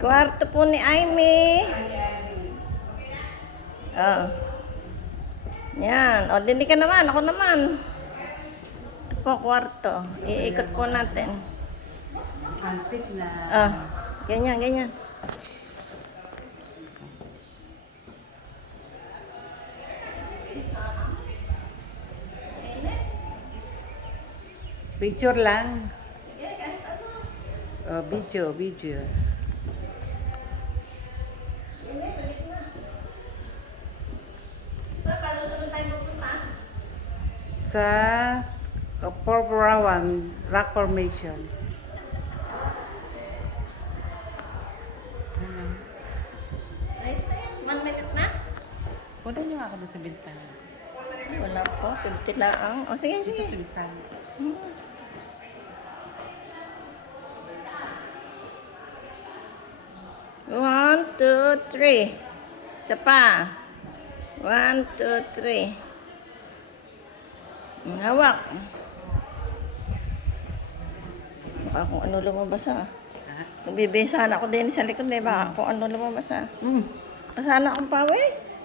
Kwarto po ni Aimee. Oh. Yan. O, dili ka naman. Ako naman. Ito po, kwarto. Iikot po natin. Antik na. Oh. Ganyan, ganyan. Picture lang. Oh, video, video. Sa Porborawan Rock Formation. Ayos na yan. 1 minute na. Pwede niyo ako doon sa bintana. Wala po. 50 lang. O, sige, sige. Sa bintana. One, two, three. Isa pa. 1, 2, 3. Hawak. Baka kung ano lumabas ah. Nagbibihis sana ako din sa likod eh. Baka kung ano lumabas ah. Sana akong pawis.